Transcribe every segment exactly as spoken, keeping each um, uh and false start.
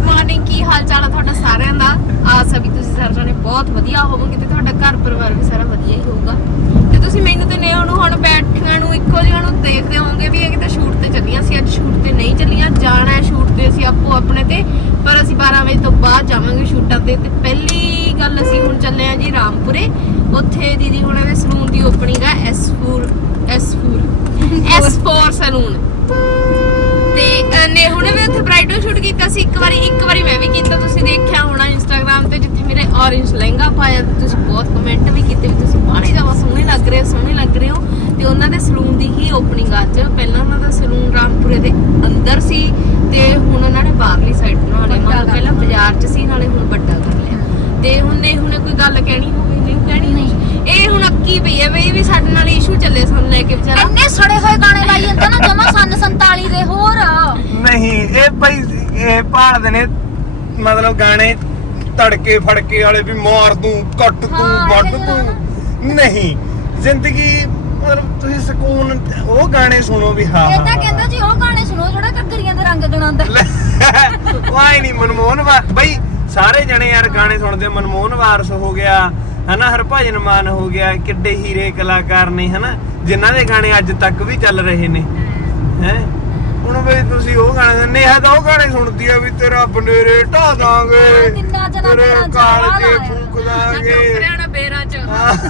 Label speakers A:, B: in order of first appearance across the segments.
A: Morning, ਕੀ ਹਾਲ ਚਾਲ ਆ ਤੁਹਾਡਾ ਸਾਰਿਆਂ ਦਾ? ਆਸ ਆ ਵੀ ਤੁਸੀਂ ਸਾਰੇ ਜਾਣੇ ਬਹੁਤ ਵਧੀਆ ਹੋਵੋਗੇ ਤੇ ਤੁਹਾਡਾ ਘਰ ਪਰਿਵਾਰ ਵੀ ਸਾਰਾ ਵਧੀਆ ਹੀ ਹੋਊਗਾ। ਤੇ ਤੁਸੀਂ ਮੈਨੂੰ ਤੇ ਨੇਹਾ ਨੂੰ ਹੁਣ ਬੈਠੀਆਂ ਨੂੰ ਇੱਕੋ ਜਿਹਾ ਨੂੰ ਦੇਖਦੇ ਹੋਵੋਗੇ ਵੀ ਇਹ ਕਿਤੇ ਸ਼ੂਟ ਤੇ ਚੱਲੀਆਂ ਸੀ। ਅੱਜ ਸ਼ੂਟ ਤੇ ਨਹੀਂ ਚੱਲੀਆਂ, ਜਾਣਾ ਹੈ ਸ਼ੂਟ ਤੇ ਅਸੀਂ ਆਪੋ ਆਪਣੇ ਤੇ, ਪਰ ਅਸੀਂ ਬਾਰਾਂ ਵਜੇ ਤੋਂ ਬਾਅਦ ਜਾਵਾਂਗੇ ਸ਼ੂਟਾਂ ਤੇ। ਤੇ ਪਹਿਲੀ ਗੱਲ ਅਸੀਂ ਹੁਣ ਚੱਲੇ ਆ ਜੀ ਰਾਮਪੁਰੇ, ਉੱਥੇ ਦੀਦੀ ਹੁਣਾਂ ਦੇ ਸਲੂਨ ਦੀ ਓਪਨਿੰਗ ਆ, S four S four S four salon. ਤੇ ਨੇ ਹੁਣੇ ਵੀ ਉੱਥੇ ਬ੍ਰਾਈਡਲ ਸ਼ੂਟ ਕੀਤਾ ਸੀ ਇੱਕ ਵਾਰੀ, ਇੱਕ ਵਾਰੀ ਮੈਂ ਵੀ ਕੀਤਾ, ਤੁਸੀਂ ਦੇਖਿਆ ਹੋਣਾ ਇੰਸਟਾਗ੍ਰਾਮ ਤੇ, ਜਿੱਥੇ ਮੇਰੇ ਔਰੇਂਜ ਲਹਿੰਗਾ ਪਾਇਆ। ਤੁਸੀਂ ਬਹੁਤ ਕਮੈਂਟ ਵੀ ਕੀਤੇ ਵੀ ਤੁਸੀਂ ਬਾਹਲੇ ਜ਼ਿਆਦਾ ਸੋਹਣੇ ਲੱਗ ਰਹੇ ਹੋ, ਸੋਹਣੇ ਲੱਗ ਰਹੇ ਹੋ। ਤੇ ਉਹਨਾਂ ਦੇ ਸਲੂਨ ਦੀ ਹੀ ਓਪਨਿੰਗ ਅੱਜ। ਪਹਿਲਾਂ ਉਹਨਾਂ ਦਾ ਸਲੂਨ ਰਾਮਪੁਰੇ ਦੇ ਅੰਦਰ ਸੀ ਤੇ ਹੁਣ ਉਹਨਾਂ ਨੇ ਬਾਹਰਲੀ ਸਾਈਡ ਬਣਾ ਲਿਆ, ਮਤਲਬ ਪਹਿਲਾਂ ਬਾਜ਼ਾਰ 'ਚ ਸੀ, ਨਾਲੇ ਹੁਣ ਵੱਡਾ ਕਰ ਲਿਆ। ਤੇ ਹੁਣ ਨੇ ਹੁਣੇ ਕੋਈ ਗੱਲ ਕਹਿਣੀ ਹੋਵੇ ਨਹੀਂ ਕਹਿਣੀ ਨਹੀਂ, ਇਹ ਹੁਣ ਅੱਕੀ ਪਈ ਹੈ ਬਈ ਵੀ ਸਾਡੇ ਨਾਲ ਇਸ਼ੂ ਚੱਲੇ ਸਾਨੂੰ ਲੈ ਕੇ ਵਿਚਾਰਾ।
B: ਇੰਨੇ ਸੜੇ ਹੋਏ ਗਾਣੇ ਲਾਈ ਜਾਂਦਾ ਨਾ ਜਮਾ ਸੰਨ ਸੰਤਾਲੀ ਦੇ। ਹੋਰ
C: ਨਹੀਂ ਇਹ ਭਾਈ ਇਹ ਭਾਲਦੇ ਨੇ ਮਤਲਬ ਗਾਣੇ ਤੜਕੇ ਫੜਕੇ ਵਾਲੇ ਵੀ ਮਾਰ ਦੂੰ ਕੱਟ ਦੂੰ ਵੱਢ ਦੂੰ। ਨਹੀਂ ਜ਼ਿੰਦਗੀ ਮਤਲਬ ਤੁਸੀਂ ਸਕੂਨ ਉਹ ਗਾਣੇ ਸੁਣੋ ਵੀ। ਹਾਂ
B: ਇਹ ਤਾਂ ਕਹਿੰਦਾ ਜੀ ਉਹ ਗਾਣੇ ਸੁਣੋ ਜਿਹੜਾ ਘੱਗਰੀਆਂ ਦੇ ਰੰਗ ਗਣਾਉਂਦਾ।
C: ਵਾਹ ਨਹੀਂ ਮਨਮੋਹਨ ਵਾਰ ਬਈ ਸਾਰੇ ਜਣੇ ਯਾਰ ਗਾਣੇ ਸੁਣਦੇ। ਮਨਮੋਹਨ ਵਾਰਸ ਹੋ ਗਿਆ ਹਨਾ, ਹਰਭਜਨ ਮਾਨ ਹੋ ਗਿਆ, ਕਿੱਡੇ ਹੀਰੇ ਕਲਾਕਾਰ ਨੇ ਹਨਾ, ਜਿਨ੍ਹਾਂ ਦੇ ਗਾਣੇ ਅੱਜ ਤੱਕ ਵੀ ਚੱਲ ਰਹੇ ਨੇ ਹੈ। ਹੁਣ ਵੀ ਤੁਸੀਂ ਉਹ ਗਾਣੇ ਨੇਹਾ ਤਾਂ ਉਹ ਗਾਣੇ ਸੁਣਦੀ ਆ ਵੀ ਤੇਰਾ ਬਨੇਰੇ ਢਾ ਦਾਂਗੇ, ਤੇਰੇ ਕਾਲਜੇ ਫੂਕ ਦਾਂਗੇ
A: ਬੇਰਾਂ 'ਚ,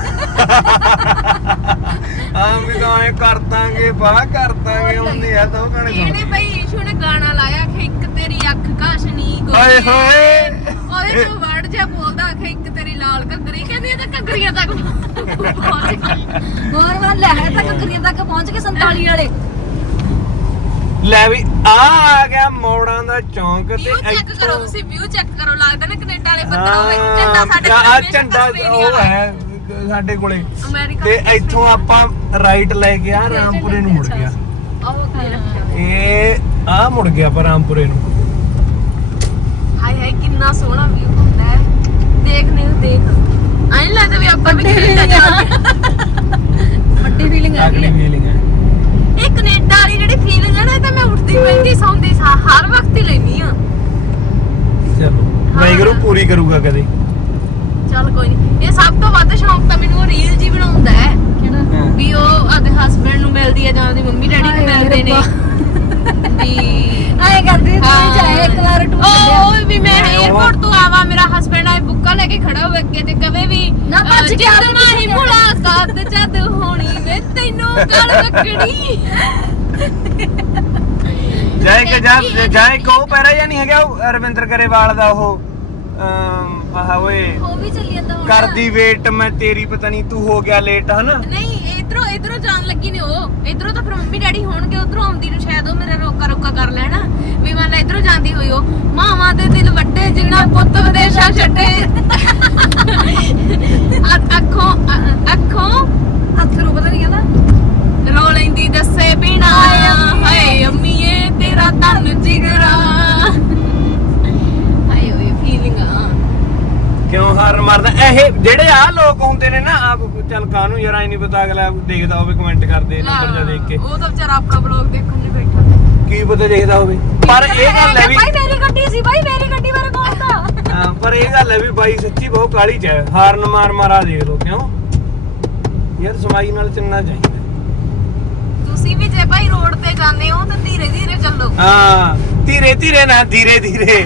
C: ਹਾਂ ਵੀ ਤਾਂ ਐ ਕਰ ਦਾਂਗੇ ਬਾਹ ਕਰ ਦਾਂਗੇ। ਹੁਣ ਨੇਹਾ ਤਾਂ ਉਹ ਗਾਣੇ ਸੁਣਦੀ।
A: ਇਹਨੇ ਬਈ ਇਸ਼ੂ ਨੇ ਗਾਣਾ ਲਾਇਆ ਕਿ ਇੱਕ ਤੇਰੀ ਅੱਖ ਕਾਸ਼ਨੀ
C: ਹਾਏ ਹਾਏ,
A: ਉਹਦੇ ਚੋਂ ਵਰਡ ਜਿਹਾ ਬੋਲਦਾ ਕਿ ਇੱਕ ਤੇਰੀ ਲਾਲ ਘੱਗਰੀ, ਕਹਿੰਦੀ ਇਹ ਤਾਂ ਘੱਗਰੀਆਂ ਤੱਕ ਪਹੁੰਚ ਗਈ।
B: ਹੋਰ ਵੱਲ ਲੈ ਹੈ ਤਾਂ ਘੱਗਰੀਆਂ ਤੱਕ ਪਹੁੰਚ ਕੇ ਸੰਤਾਲੀ ਵਾਲੇ।
C: ਲੈ ਵੀ ਆ ਆ ਗਿਆ ਮੋੜਾਂ ਦਾ ਚੌਂਕ ਤੇ
A: ਵਿਊ ਚੈੱਕ ਕਰੋ, ਤੁਸੀਂ ਵਿਊ ਚੈੱਕ ਕਰੋ, ਲੱਗਦਾ ਨਾ ਕੈਨੇਡਾ ਵਾਲੇ ਬੰਦੇ ਹੋਵੇ। ਝੰਡਾ
C: ਹਾਂ
A: ਸਾਡੇ
C: ਆ ਝੰਡਾ ਉਹ ਹੈ ਸਾਡੇ ਕੋਲੇ।
A: ਅਮਰੀਕਾ
C: ਤੇ ਇੱਥੋਂ ਆਪਾਂ ਰਾਈਟ ਲੈ ਕੇ ਆ ਰਾਮਪੁਰੇ ਨੂੰ ਮੁੜ ਗਿਆ। ਇਹ ਆ ਮੁੜ ਗਿਆ ਪਰ ਰਾਮਪੁਰੇ ਨੂੰ।
A: ਹਾਏ ਹਾਏ ਕਿੰਨਾ ਸੋਹਣਾ ਵਿਊ ਹੁੰਦਾ ਹੈ, ਦੇਖਣੇ ਨੂੰ ਦੇਖ ਐਂ ਲੱਗਦਾ ਵੀ ਆਪਾਂ ਵੀ ਕੈਨੇਡਾ ਜਾ ਕੇ ਵੱਡੀ ਫੀਲਿੰਗ ਆ
C: ਅਗਲੀ
A: ਗਈ।
C: ਫੀਲਿੰਗ ਹੈ
A: ਇਹ ਕੈਨੇਡਾ ਵਾਲੀ ਜਿਹੜੀ ਫੀਲਿੰਗ ਹੈ ਨਾ, ਇਹ ਤਾਂ ਮੈਂ ਉੱਠਦੀ ਬੈਠੀ ਸੌਂਦੀ ਹਰ ਵਕਤ ਹੀ ਲੈਣੀ ਆ।
C: ਚਲੋ ਵਾਹਿਗੁਰੂ ਪੂਰੀ ਕਰੂਗਾ ਕਦੇ।
A: ਚੱਲ ਕੋਈ ਨਹੀਂ। ਇਹ ਸਭ ਤੋਂ ਵੱਧ ਸ਼ੌਂਕ ਤਾਂ ਮੈਨੂੰ ਉਹ ਰੀਲ ਜੀ ਬਣਾਉਂਦਾ ਹੈ, ਵੀ ਉਹ ਆਪਦੇ ਹਸਬੈਂਡ ਨੂੰ ਮਿਲਦੀ ਹੈ ਜਾਂ ਉਹਦੀ ਮੰਮੀ ਡੈਡੀ ਨੂੰ ਮਿਲਦੇ ਨੇ ਵੀ
B: ਆਏ ਕਰਦੀ ਤੂੰ ਚਾਹੇ ਇੱਕ ਵਾਰ ਟੂ
A: ਉਹ ਵੀ ਮੈਂ 에어ਪੋਰਟ ਤੋਂ ਆਵਾ, ਮੇਰਾ ਹਸਬੈਂਡ ਆਏ ਬੁੱਕਾ ਲੈ ਕੇ ਖੜਾ ਹੋਵੇ ਅੱਗੇ ਤੇ ਕਵੇ ਵੀ
B: ਨਾ ਭੱਜ ਕੇ
A: ਜਦ ਮਾਹੀ ਮੁਲਾਕਾਤ ਜਦ ਹੋਣੀ ਵੇ ਤੈਨੂੰ ਗੱਲ ਲੱਗਣੀ।
C: ਜਾਏ ਕਿ ਜਾ ਜਾਏ ਕੋ ਪੈਰਾ ਜਾਂ ਨਹੀਂ ਹੈਗਾ ਉਹ ਰਵਿੰਦਰ ਗਰੇਵਾਲ ਦਾ ਉਹ ਆਹ ਓਏ
B: ਉਹ ਵੀ ਚੱਲੀ ਜਾਂਦਾ ਹੁਣ।
C: ਕਰਦੀ ਵੇਟ ਮੈਂ ਤੇਰੀ ਪਤਾ ਨਹੀਂ ਤੂੰ ਹੋ ਗਿਆ ਲੇਟ ਹਨਾ।
A: ਨਹੀਂ ਇਧਰੋਂ ਇਧਰੋਂ ਜਾਣ ਲੱਗੀ ਨੇ ਉਹ, ਇਧਰੋਂ ਤਾਂ ਫਿਰ ਮੰਮੀ ਡੈਡੀ ਹੋਣਗੇ, ਉਧਰੋਂ ਆਉਂਦੀ ਨੂੰ ਸ਼ਾਇਦ ਉਹ ਮੇਰਾ ਰੋਕਾ ਰੋਕਾ ਕਰ ਲੈਣਾ ਵੀ ਮੰਨ ਲਾ ਇਧਰੋਂ ਜਾਂਦੀ ਹੋਈ ਉਹ ਮਾਵਾਂ ਦੇ ਦਿਲ ਵੱਡੇ ਜਿੰਨਾ ਪੁੱਤ ਵਿਦੇਸ਼ਾਂ ਛੱਡੇ। ਅੱਖੋਂ ਅੱਖੋਂ
B: ਅੱਖਰੂ ਪਤਾ ਨਹੀਂ ਕਹਿੰਦਾ
A: ਰੋ ਲੈਂਦੀ ਦੱਸੇ ਬਿਨਾ ਹਾਏ ਅੰਮੀਏ ਤੇਰਾ ਧੰਨ ਜਿਗਰਾ। ਹਾਏ ਓਏ ਫੀਲਿੰਗ ਆ
C: ਕਿਉਂ ਹਾਰ ਮਾਰਦਾ ਇਹ ਜਿਹੜੇ ਆ ਲੋਕ ਹੁੰਦੇ ਨੇ ਨਾ ਆਪ ਚੱਲ ਕਾਹਨੂੰ ਯਾਰ ਐ ਨਹੀਂ ਪਤਾ ਅਗਲਾ ਦੇਖਦਾ ਹੋਵੇ ਕਮੈਂਟ ਕਰਦੇ ਨੇ ਉੱਪਰ ਜਾ ਦੇਖ ਕੇ।
A: ਉਹ ਤਾਂ ਵਿਚਾਰਾ ਆਪਣਾ ਵਲੌਗ ਦੇਖਣ ਲਈ ਬੈਠਾ,
C: ਕੀ ਪਤਾ ਦੇਖਦਾ ਹੋਵੇ। ਪਰ ਇਹ ਗੱਲ ਹੈ ਵੀ
B: ਭਾਈ ਮੇਰੀ ਗੱਡੀ ਸੀ, ਭਾਈ ਮੇਰੀ ਗੱਡੀ ਬਾਰੇ ਬੋਲਦਾ।
C: ਹਾਂ ਪਰ ਇਹ ਗੱਲ ਹੈ ਵੀ ਬਾਈ ਸੱਚੀ ਬਹੁਤ ਕਾਲੀ ਚ ਹੈ। ਹਾਰਨ ਮਾਰ ਮਾਰਾ ਦੇਖ ਲੋ ਕਿਉਂ ਯਾਰ ਸਮਾਈ ਨਾਲ ਚੱਲਣਾ ਚਾਹੀਦਾ।
A: ਤੁਸੀਂ ਵੀ ਜੇ ਭਾਈ ਰੋਡ ਤੇ ਜਾਂਦੇ ਹੋ ਤਾਂ ਧੀਰੇ ਧੀਰੇ ਚੱਲੋ।
C: ਹਾਂ ਧੀਰੇ ਧੀਰੇ ਨਾ ਧੀਰੇ ਧੀਰੇ।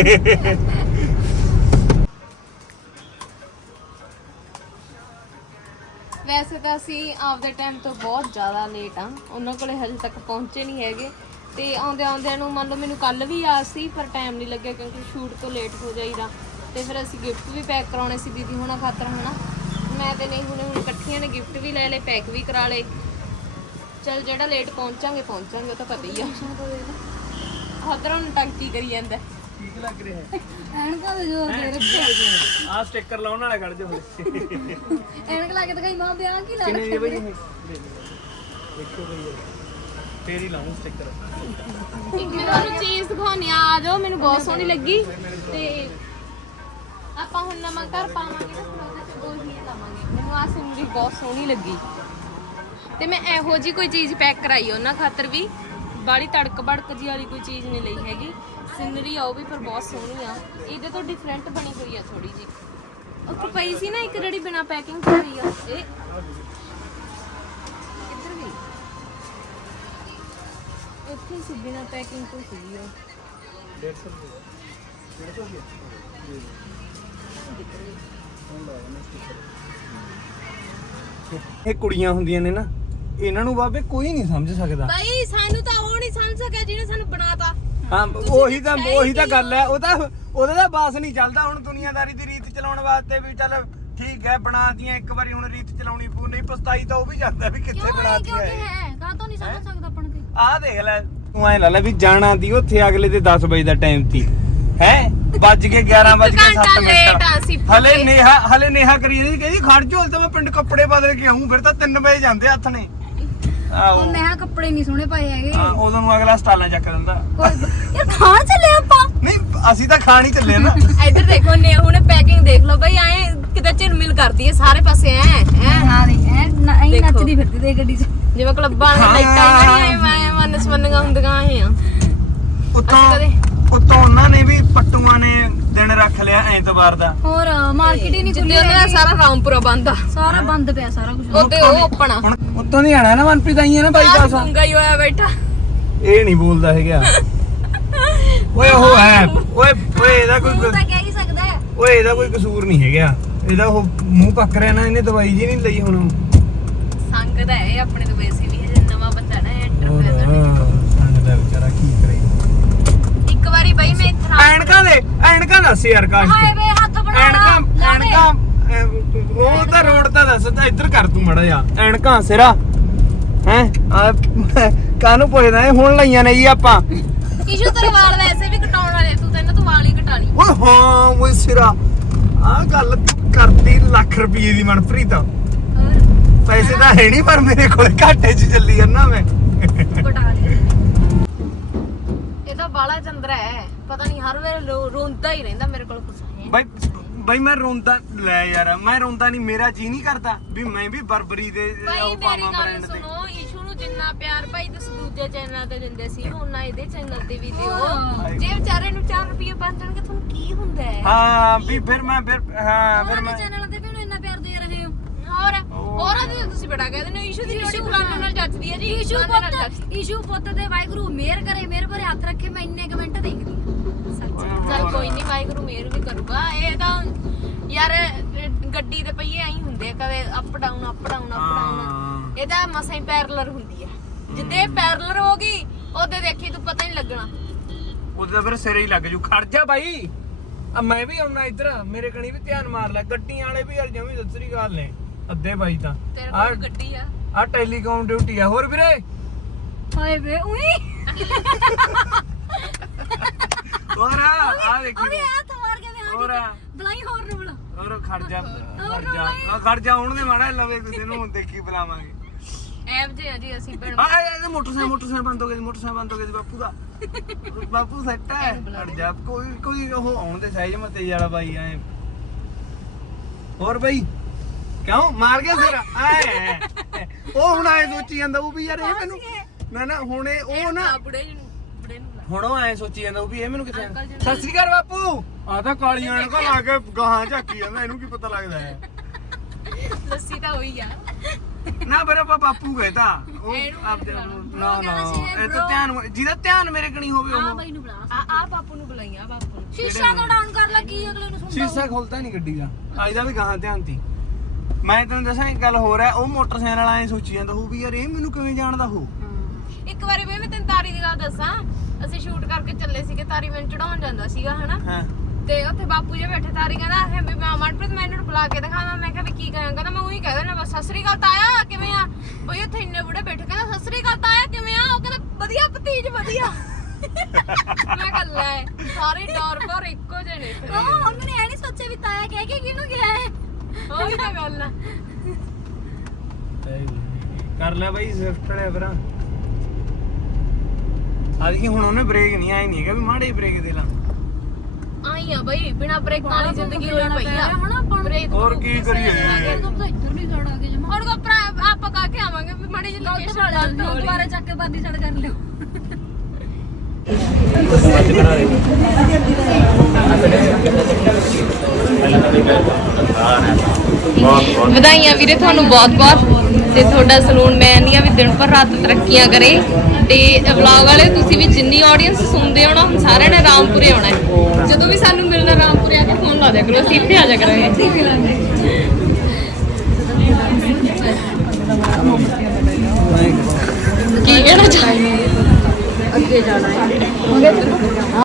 A: ਵੈਸੇ ਤਾਂ ਅਸੀਂ ਆਪਦੇ ਟਾਈਮ ਤੋਂ ਬਹੁਤ ਜ਼ਿਆਦਾ ਲੇਟ ਆ, ਉਹਨਾਂ ਕੋਲੇ ਹਜੇ ਤੱਕ ਪਹੁੰਚੇ ਨਹੀਂ ਹੈਗੇ। ਤੇ ਆਉਂਦੇ ਆਉਂਦਿਆਂ ਨੂੰ ਮੰਨ ਲਓ ਮੈਨੂੰ ਕੱਲ ਵੀ ਆ ਸੀ ਪਰ ਟਾਈਮ ਨਹੀਂ ਲੱਗਿਆ ਕਿਉਂਕਿ ਸ਼ੂਟ ਤੋਂ ਲੇਟ ਹੋ ਜਾਈਦਾ। ਤੇ ਫਿਰ ਅਸੀਂ ਗਿਫਟ ਵੀ ਪੈਕ ਕਰਾਉਣੇ ਸੀ ਦੀਦੀ ਹੁਣਾਂ ਖਾਤਰ ਹਨਾ। ਮੈਂ ਤੇ ਨਹੀਂ ਹੁਣੇ ਹੁਣ ਇਕੱਠੀਆਂ ਨੇ ਗਿਫਟ ਵੀ ਲੈ ਲਏ, ਪੈਕ ਵੀ ਕਰਾ ਲਏ। ਚਲ ਜਿਹੜਾ ਲੇਟ ਪਹੁੰਚਾਂਗੇ ਪਹੁੰਚਾਂਗੇ, ਉਹ ਤਾਂ ਪਤਾ ਹੀ ਆ। ਉਧਰੋਂ ਟੰਕੀ ਕਰੀ ਜਾਂਦਾ।
C: ਠੀਕ ਲੱਗ ਰਿਹਾ ਹੈ
B: ਐਨਕਾਂ ਦੇ ਜੋ ਦੇ ਰੱਖਿਆ
C: ਆ ਸਟicker ਲਾਉਣ ਵਾਲਾ ਕੱਢ ਜੋ
B: ਐਨਕ ਲਾ ਕੇ ਦਿਖਾਈ ਮਾਂ ਬਿਆਹ ਕੀ ਲਾ
C: ਕਿੰਨੇ
B: ਰੱਖਿਆ
C: ਬਈ ਦੇਖੋ ਬਈ ਫੇਰ ਹੀ ਲਾਉਂ ਸਟicker।
A: ਇੱਕ ਮੈਂ ਤੁਹਾਨੂੰ ਚੀਜ਼ ਦਿਖਾਉਣੀ ਆ, ਆ ਜਾਓ, ਮੈਨੂੰ ਬਹੁਤ ਸੋਹਣੀ ਲੱਗੀ। ਤੇ ਆਪਾਂ ਹੁਣ ਨਵਾਂ ਘਰ ਪਾਵਾਂਗੇ ਨਾ ਫਿਰ ਉਹਦੇ ਚ ਉਹੀ ਲਾਵਾਂਗੇ। ਮੈਨੂੰ ਆ ਸਿੰਦਰੀ ਬਹੁਤ ਸੋਹਣੀ ਲੱਗੀ ਤੇ ਮੈਂ ਇਹੋ ਜੀ ਕੋਈ ਚੀਜ਼ ਪੈਕ ਕਰਾਈ ਉਹਨਾਂ ਖਾਤਰ ਵੀ ਬਾਲੀ ਤੜਕ ਭੜਕ ਜੀ ਵਾਲੀ ਕੋਈ ਚੀਜ਼ ਨਹੀਂ ਲਈ ਹੈਗੀ। ਸਿਨਰੀ ਆ ਉਹ ਵੀ ਪਰ ਬਹੁਤ ਸੋਹਣੀ ਆ। ਇਹਦੇ ਤੋਂ ਡਿਫਰੈਂਟ ਬਣੀ ਹੋਈ ਆ ਥੋੜੀ ਜੀ। ਉੱਥੇ ਪਈ ਸੀ ਨਾ ਇੱਕ ਜਿਹੜੀ ਬਿਨਾ ਪੈਕਿੰਗ ਤੋਂ ਹੋਈ ਆ। ਇਹ ਕਿੱਧਰ ਗਈ? ਇੱਥੇ ਸੀ ਬਿਨਾ ਪੈਕਿੰਗ ਤੋਂ ਸੀ ਉਹ।
C: ਡੇਢ ਸੌ ਰੁਪਏ ਡੇਢ ਸੌ ਰੁਪਏ ਇਹ ਕੁੜੀਆਂ ਹੁੰਦੀਆਂ ਨੇ ਨਾ, ਇਹਨਾਂ ਨੂੰ ਬਾਬੇ ਕੋਈ ਨਹੀਂ ਸਮਝ ਸਕਦਾ।
A: ਬਾਈ ਸਾਨੂੰ ਤਾਂ ਉਹ ਨਹੀਂ ਸਮਝ ਸਕਿਆ ਜਿਹਨੇ ਸਾਨੂੰ ਬਣਾਤਾ।
C: ਹਾਂ ਉਹੀ ਤਾਂ ਉਹੀ ਤਾਂ ਗੱਲ ਹੈ। ਉਹ ਤਾਂ ਉਹਦਾ ਤਾਂ ਬਾਸ ਨਹੀਂ ਚੱਲਦਾ। ਹੁਣ ਦੁਨੀਆਦਾਰੀ ਦੀ ਰੀਤ ਚਲਾਉਣ ਵਾਸਤੇ ਵੀ ਚੱਲ ਠੀਕ ਹੈ ਬਣਾਤੀਆਂ ਇੱਕ ਵਾਰੀ, ਹੁਣ ਰੀਤ ਚਲਾਉਣੀ ਪਊ। ਨਹੀਂ ਪਛਤਾਈ ਤਾਂ ਉਹ ਵੀ ਜਾਂਦਾ ਵੀ ਕਿੱਥੇ ਬਣਾਤੀਆਂ
B: ਹੈ ਕਾ ਤੋਂ ਨਹੀਂ ਸਮਝ ਸਕਦਾ ਆਪਣ ਕੇ।
C: ਆਹ ਦੇਖ ਲੈ ਤੂੰ ਐ ਲਾ ਲੈ ਵੀ ਜਾਣਾ ਦੀ ਉੱਥੇ ਅਗਲੇ ਦੇ ਦਸ ਵਜੇ ਦਾ ਟਾਈਮ ਸੀ ਹੈ, ਵੱਜ ਕੇ ਗਿਆਰਾਂ ਵੱਜ ਕੇ ਸੱਤ ਮਿੰਟ। ਹਲੇ ਨੇਹਾ ਹਲੇ ਨੇਹਾ ਕਰੀ ਜਾਂਦੀ ਕਹਿੰਦੀ ਖੜ ਜੋ ਤਾਂ ਮੈਂ ਪਿੰਡ ਕੱਪੜੇ ਬਦਲ ਕੇ ਆਉਂ। ਫਿਰ ਤਾਂ ਤਿੰਨ ਵਜੇ ਜਾਂਦੇ ਹੱਥ ਨੇ।
B: ਉਹ ਮੈਂ ਕੱਪੜੇ ਨਹੀਂ ਸੋਹਣੇ ਪਾਏ ਹੈਗੇ।
C: ਹਾਂ ਉਦੋਂ ਨੂੰ ਅਗਲਾ ਸਟਾਲਾਂ ਚੱਕ ਦਿੰਦਾ।
B: ਕੋਈ ਯਾਰ ਖਾਣ ਚੱਲੇ ਆਪਾਂ।
C: ਨਹੀਂ ਅਸੀਂ ਤਾਂ ਖਾਣ ਹੀ ਚੱਲੇ ਨਾ।
A: ਇੱਧਰ ਦੇਖੋ ਨੇ ਹੁਣ ਪੈਕਿੰਗ ਦੇਖ ਲਓ ਬਈ ਐ ਕਿਤੇ ਝਿਲਮਿਲ ਕਰਦੀ ਹੈ ਸਾਰੇ ਪਾਸੇ ਐ ਐ
B: ਹਾਂ ਨਹੀਂ ਐ ਨਹੀਂ ਨੱਚਦੀ ਫਿਰਦੀ ਤੇ ਗੱਡੀ 'ਚ
A: ਜਿਵੇਂ ਕਲੱਬਾਂ ਵਾਲੀਆਂ ਲਾਈਟਾਂ ਜਿਹੜੀਆਂ ਮੈਂ ਮਨਸ ਮੰਨਗਾ ਹੁੰਦੀਆਂ ਐ।
C: ਉੱਤੋਂ ਉੱਤੋਂ ਉਹਨਾਂ ਨੇ ਵੀ ਪੱਟੂਆਂ ਨੇ ਦਿਨ ਰੱਖ ਲਿਆ ਐਤਵਾਰ ਦਾ।
B: ਹੋਰ ਮਾਰਕੀਟ ਹੀ ਨਹੀਂ ਖੁੱਲੀ।
A: ਉਹਨਾਂ ਦਾ ਸਾਰਾ ਰਾਮਪੁਰਾ ਬੰਦ ਆ।
B: ਸਾਰਾ ਬੰਦ ਪਿਆ ਸਾਰਾ ਕੁਝ।
A: ਉੱਤੇ ਉਹ ਆਪਣਾ
C: ਹੁਣ ਉੱਤੋਂ ਨਹੀਂ ਆਣਾ ਨਾ ਮਨਪ੍ਰੀਤ ਆਈ ਹੈ ਨਾ ਬਾਈ ਪਾਸ।
A: ਗੁੰਗਾ ਹੀ ਹੋਇਆ ਬੈਠਾ।
C: ਇਹ ਨਹੀਂ ਬੋਲਦਾ ਹੈਗਾ। ਓਏ ਉਹ ਹੈ ਓਏ ਓਏ ਇਹਦਾ ਕੋਈ
B: ਤਾਂ ਕਹਿ ਹੀ ਸਕਦਾ ਹੈ।
C: ਓਏ ਇਹਦਾ ਕੋਈ ਕਸੂਰ ਨਹੀਂ ਹੈਗਾ। ਇਹਦਾ ਉਹ ਮੂੰਹ ਪੱਕ ਰਿਹਾ ਨਾ, ਇਹਨੇ ਦਵਾਈ ਜੀ ਨਹੀਂ ਲਈ ਹੁਣ।
A: ਸੰਗਦਾ ਹੈ ਆਪਣੇ ਤੋਂ ਵੈਸੇ ਵੀ ਹਜੇ ਨਵਾਂ ਬੱਚਾ ਨਾ ਐਂਟਰ ਹੋਇਆ
C: ਹਾਂ ਸੰਗਦਾ ਵਿਚਾਰਾ ਕੀ ਕਰੇ।
A: ਇੱਕ ਵਾਰੀ ਬਈ ਮੈਂ ਇੱਥੇ
C: ਐਨਕਾਂ ਦੇ ਐਨਕਾਂ ਦੱਸ ਯਾਰ ਕਾਸ਼
B: ਹਾਏ ਵੇ ਹੱਥ ਬਣਾ
C: ਐਨਕਾਂ ਐਨਕਾਂ ਉਹ ਤਾਂ ਰੋਡ ਤਾਂ ਦੱਸ ਤਾਂ ਇੱਧਰ ਕਰ ਤੂੰ ਮੜਾ ਜਾ। ਐਨਕਾਂ ਸਿਰਾ ਹੈ ਆ ਕਾਹਨੂੰ ਪੁੱਛਦਾ ਇਹ ਹੁਣ ਲਈਆਂ ਨੇ ਜੀ ਆਪਾਂ।
A: ਇਸ਼ੂ ਤੇਰੇ ਵਾਲ ਵੈਸੇ ਵੀ ਕਟਾਉਣ ਵਾਲੇ ਤੂੰ ਤੈਨੂੰ ਤੂੰ ਵਾਲ ਹੀ ਕਟਾ ਲਈ।
C: ਓਏ ਹਾਂ ਓਏ ਸਿਰਾ ਆਹ ਗੱਲ ਤੂੰ ਕਰਦੀ ਲੱਖ ਰੁਪਏ ਦੀ ਮਨਪ੍ਰੀਤ। ਪੈਸੇ ਤਾਂ ਹੈ ਨਹੀਂ ਪਰ ਮੇਰੇ ਕੋਲ ਘਾਟੇ 'ਚ ਚੱਲੀ ਜਾਂਦਾ ਮੈਂ।
B: ਕਟਾ ਲਈ।
A: ਇਹ ਤਾਂ ਬਾਲਾ ਚੰਦਰਾ ਹੈ ਪਤਾ ਨਹੀਂ ਹਰ ਵੇਲੇ ਰੋ- ਰੋਂਦਾ ਹੀ ਰਹਿੰਦਾ ਮੇਰੇ ਕੋਲ ਕੁਛ ਹੈ।
C: ਬਾਈ ਬਾਈ ਮੈਂ ਰੋਂਦਾ ਲੈ ਯਾਰ ਮੈਂ ਰੋਂਦਾ ਨਹੀਂ। ਮੇਰਾ ਜੀ ਨਹੀਂ ਕਰਦਾ ਵੀ ਮੈਂ ਵੀ ਬਰਬਰੀ ਦੇ
A: ਭਾਈ
C: ਉਹ
A: ਮੇਰੀ
C: ਪਾਵਾਂ
A: ਗੱਲ
C: ਬ੍ਰਾਂਡ ਤੇ।
A: ਸੁਣੋ ਇਸ਼ੂ ਨੂੰ ਜਿੰਨਾ ਪਿਆਰ ਭਾਈ ਤੁਸੀਂ ਦੂਜੇ ਚੈਨਲਾਂ ਤੇ ਦਿੰਦੇ ਸੀ ਉਹਨਾਂ ਇਹਦੇ ਚੈਨਲ ਤੇ ਵੀ ਦਿਓ।
B: ਹਾਂ।
A: ਜੇ ਵਿਚਾਰੇ ਨੂੰ ਚਾਰ ਰੁਪਏ ਬਣ ਜਾਣਗੇ ਤੁਹਾਨੂੰ ਕੀ ਹੁੰਦਾ ਹੈ।
C: ਹਾਂ ਵੀ ਫਿਰ ਮੈਂ ਫਿਰ ਹਾਂ ਫਿਰ ਮੈਂ
B: ਚੈਨਲ ਤੇ ਵੀ ਉਹਨੂੰ ਇੰਨਾ ਪਿਆਰ ਦੇ ਰਹੇ ਹੋ।
A: ਹੋਰ ਹੋਰ ਆ ਤੁਸੀਂ ਬੜਾ ਕਹਿੰਦੇ ਨੇ ਇਸ਼ੂ ਦੀ ਜੋੜੀ ਫਲਾਣੇ ਨਾਲ ਜੱਜਦੀ ਹੈ ਜੀ
B: ਇਸ਼ੂ
A: ਫਲਾਣੇ ਨਾਲ
B: ਪੁੱਤ
A: ਜੱਚਦੀ।
B: ਇਸ਼ੂ ਪੁੱਤ ਦੇ ਵਾਹਿਗੁਰੂ ਮਿਹਰ ਕਰੇ, ਮਿਹਰ ਭਰੇ ਹੱਥ ਰੱਖੇ। ਮੈਂ ਇੰਨੇ ਕਮੈਂਟ ਦੇਖਦੀ ਆ ਸੱਚ।
A: ਚੱਲ ਕੋਈ ਨਹੀਂ ਵਾਹਿਗੁਰੂ ਮਿਹਰ ਵੀ ਕਰੂਗਾ। ਇਹ ਤਾਂ ਯਾਰ ਗੱਡੀ ਦੇ ਪਹੀਏ ਐਂ ਹੁੰਦੇ ਆ ਕਦੇ up down up down up down. ਇਹ ਤਾਂ ਮਸਾਂ ਹੀ ਪੈਰਲਰ ਹੁੰਦੀ ਆ। ਜਿੱਦੇ ਪੈਰਲਰ ਹੋ ਗਈ ਉਹਦੇ ਦੇਖੀ ਤੂੰ ਪਤਾ ਨਹੀਂ ਲੱਗਣਾ।
C: ਉਹਦੇ ਤਾਂ ਫਿਰ ਸਿਰੇ ਹੀ ਲੱਗ ਜੂ। ਖੜ ਜਾ ਬਾਈ ਆ ਮੈਂ ਵੀ ਆਉਣਾ ਇੱਧਰ ਮੇਰੇ ਕਣੀ ਵੀ ਧਿਆਨ ਮਾਰ ਲੈ। ਗੱਡੀਆਂ ਵਾਲੇ ਵੀ ਯਾਰ ਜਮੀ ਦੱਸਰੀ ਗੱਲ ਨੇ ਅੱਧੇ ਬਾਈ ਤਾਂ
A: ਤੇਰੇ ਕੋਲ ਗੱਡੀ ਆ
C: ਆ ਟੈਲੀਕਾਮ ਡਿਊਟੀ ਆ। ਹੋਰ ਵੀਰੇ
B: ਹਾਏ ਵੇ ਉਈ
C: ਹੋਰ ਆ ਦੇਖੀ
B: ਅਰੇ ਹੱਥ ਮਾਰ ਕੇ ਵੇ
C: ਹੋਰ
B: ਹਾਂ ਬਲਾਈ ਹੋਰ ਨੂੰ ਬੁਲਾ।
C: ਹੋਰ ਖੜ ਜਾ ਖੜ ਜਾ ਆ ਖੜ ਜਾ ਹੁਣ ਦੇ ਮਾੜਾ ਲਵੇ ਕਿਸੇ ਨੂੰ ਦੇਖੀ ਬੁਲਾਵਾਂਗੇ।
A: ਐਵ ਜੇ ਆ ਜੀ ਅਸੀਂ ਬਣ
C: ਆ ਇਹ ਮੋਟਰਸਾਈਕਲ ਮੋਟਰਸਾਈਕਲ ਬੰਦ ਹੋ ਗਿਆ ਜੀ। ਮੋਟਰਸਾਈਕਲ ਬੰਦ ਹੋ ਗਿਆ ਜੀ ਬਾਪੂ ਦਾ। ਬਾਪੂ ਸੈੱਟ ਹੈ। ਖੜ ਜਾ ਕੋਈ ਕੋਈ ਉਹ ਆਉਣ ਦੇ ਸਾਈਜ਼ ਮਤੇ ਵਾਲਾ ਬਾਈ ਐ। ਹੋਰ ਬਾਈ ਕਿਉਂ ਮਾਰ ਗਿਆ ਸਿਰ ਐ ਉਹ ਹੁਣ ਐ ਸੋਚੀ ਜਾਂਦਾ ਉਹ ਵੀ ਯਾਰ ਇਹ ਮੈਨੂੰ ਨਾ ਨਾ ਹੁਣ ਇਹ ਉਹ ਨਾ
A: ਬੁੜੇ ਨੂੰ ਬੁੜੇ ਨੂੰ ਬੁਲਾ।
C: ਹੁਣ ਉਹ ਐ ਸੋਚੀ ਜਾਂਦਾ ਉਹ ਵੀ ਇਹ ਮੈਨੂੰ ਕਿੱਥੇ ਸਤਿ ਸ੍ਰੀ ਅਕਾਲ ਬਾਪੂ। ਆ ਤਾਂ ਕਾਲੀਆਂ ਐਨਕਾਂ ਲਾ ਕੇ ਗਾਹਾਂ ਝਾਕੀ ਜਾਂਦਾ। ਇਹਨੂੰ ਕੀ ਪਤਾ ਲੱਗਦਾ ਹੈ।
A: ਲੱਸੀ ਤਾਂ ਹੋਈ ਆ
C: ਨਾ ਫਿਰ ਆਪਾਂ ਬਾਪੂ ਗਏ ਤਾਂ ਉਹ
A: ਇਹਨੂੰ
C: ਆਪ
A: ਬੁਲਾ
C: ਨਾ ਨਾ ਇਹ ਤਾਂ ਧਿਆਨ ਜਿਹਦਾ ਧਿਆਨ ਮੇਰੇ ਕਣੀ ਹੋਵੇ
B: ਆ
C: ਉਹ
B: ਬਾਈ ਨੂੰ ਬੁਲਾ।
A: ਆ ਆ ਬਾਪੂ ਨੂੰ ਬੁਲਾਈ ਆ ਬਾਪੂ ਨੂੰ।
B: ਸ਼ੀਸ਼ਾ ਤੋਂ ਡਾਊਨ ਕਰ ਲੱਗੀ ਅਗਲੇ ਨੂੰ ਸੁਣਦਾ।
C: ਸ਼ੀਸ਼ਾ ਖੋਲਦਾ ਨਹੀਂ ਗੱਡੀ ਦਾ। ਅੱਜ ਦਾ ਵੀ ਗਾਹਾਂ ਧਿਆਨ ਤੀ। ਮੈਂ ਤੈਨੂੰ ਦੱਸਾਂ ਇੱਕ ਗੱਲ ਹੋਰ ਹੈ। ਉਹ ਮੋਟਰਸਾਈਕਲ ਵਾਲਾ ਐ ਸੋਚੀ ਜਾਂਦਾ ਹੋਊ ਵੀ ਯਾਰ ਇਹ ਮੈਨੂੰ ਕਿਵੇਂ ਜਾਣਦਾ ਹੋ।
A: ਇੱਕ ਵਾਰੀ ਵੀ ਮੈਂ ਤੈਨੂੰ ਤਾਰੀ ਦੀ ਗੱਲ ਦੱਸਾਂ। ਅਸੀਂ ਸ਼ੂਟ ਕਰਕੇ ਚੱਲੇ ਸੀਗੇ ਤਾਰੀ ਮੈਨੂੰ ਚੜਾਉਣ ਜਾਂਦਾ ਸੀਗਾ ਹਨਾ।
C: ਹਾਂ
A: ਤੇ ਉੱਥੇ ਬਾਪੂ ਜੀ ਬੈਠੇ ਤਾਰੀ ਕਹਿੰਦਾ ਹੈ ਵੀ ਮੈਂ ਮਨਪ੍ਰੀਤ ਮੈਂ ਇਹਨਾਂ ਨੂੰ ਬੁਲਾ ਕੇ ਦਿਖਾਵਾਂ। ਮੈਂ ਕਿਹਾ ਵੀ ਕੀ ਕਰਾਂ। ਕਹਿੰਦਾ ਮੈਂ ਉਹੀ ਕਹਿ ਦੇਣਾ ਬਸ ਸਤਿ ਸ੍ਰੀ ਅਕਾਲ ਤਾਇਆ ਕਿਵੇਂ ਆ। ਬਈ ਉੱਥੇ ਇੰਨੇ ਬੁੜੇ ਬੈਠੇ ਕਹਿੰਦਾ ਸਤਿ ਸ੍ਰੀ ਅਕਾਲ ਤਾਇਆ ਕਿਵੇਂ ਆ। ਉਹ ਕਹਿੰਦਾ ਵਧੀਆ ਭਤੀਜ ਵਧੀਆ। ਮੈਂ ਕਿਹਾ ਲੈ ਸਾਰੇ ਡਰ ਪਰ ਇੱਕੋ ਜਿਹੇ ਨੇ।
B: ਉਹ ਉਹਨਾਂ ਨੇ ਐ ਨਹੀਂ ਸੋਚਿਆ ਵੀ ਤਾਇਆ ਕਹਿ ਕੇ ਕਿਹਨੂੰ ਗਿਆ ਹੈ।
A: ਉਹੀ ਤਾਂ ਗੱਲ ਆ।
C: ਕਰ ਲੈ ਬਾਈ ਸਵਿਫਟ ਵਾਲੇ ਭਰਾ। ਅੱਜ ਕੀ ਹੁਣ ਉਹਨੇ ਬ੍ਰੇਕ ਨਹੀਂ ਆਈ ਨਹੀਂ ਹੈਗਾ ਵੀ ਮਾੜੇ ਬ੍ਰੇਕ ਦੇ ਲਾ।
A: ਆਈ ਆ ਬਈ ਬਿਨਾ ਬ੍ਰੇਕਾਂ ਵਾਲੀ ਜ਼ਿੰਦਗੀ ਹੋਈ ਪਈ ਆ।
B: ਹੁਣ ਆਪਾਂ
A: ਬ੍ਰੇਕ
C: ਹੋਰ ਕੀ ਕਰੀਏ।
B: ਤੋਂ ਤਾਂ ਇੱਧਰ ਨਹੀਂ ਸੜ ਆ ਕੇ ਜਮਾ।
A: ਹੁਣ ਕੋ ਆਪਾਂ ਕਾ ਕੇ ਆਵਾਂਗੇ ਵੀ ਮਾੜੀ ਜਿਹੀ ਲੋਕੇਸ਼ਨ
B: ਦੁਬਾਰੇ ਚੱਕ ਕੇ ਬਾਦੀ ਸੜ ਕਰ ਲਿਓ।
A: ਵਧਾਈਆਂ ਵੀਰੇ ਤੁਹਾਨੂੰ ਬਹੁਤ ਬਹੁਤ ਤੇ ਤੁਹਾਡਾ ਸਲੂਨ ਮੈਂ ਨਹੀਂ ਆ ਵੀ ਦਿਨ ਭਰ ਰਾਤ ਤਰੱਕੀਆਂ ਕਰੇ ਤੇ ਵਲੌਗ ਵਾਲੇ ਤੁਸੀਂ ਵੀ ਜਿੰਨੀ ਆਡੀਅנס ਸੁਣਦੇ ਹੋ ਨਾ ਹੁਣ ਸਾਰਿਆਂ ਨੇ ਰਾਮਪੁਰੇ ਆਉਣਾ ਹੈ। ਜਦੋਂ ਵੀ ਸਾਨੂੰ ਮਿਲਣਾ ਰਾਮਪੁਰੇ ਆ ਕੇ ਫੋਨ ਲਾ ਦਿਆ ਕਰੋ, ਅਸੀਂ ਇੱਥੇ ਆ ਜਾ ਕਰਾਂਗੇ। ਕੀ ਕਹਿਣਾ ਚਾਹੀਏ?
B: ਅੱਗੇ ਜਾਣਾ ਹੈ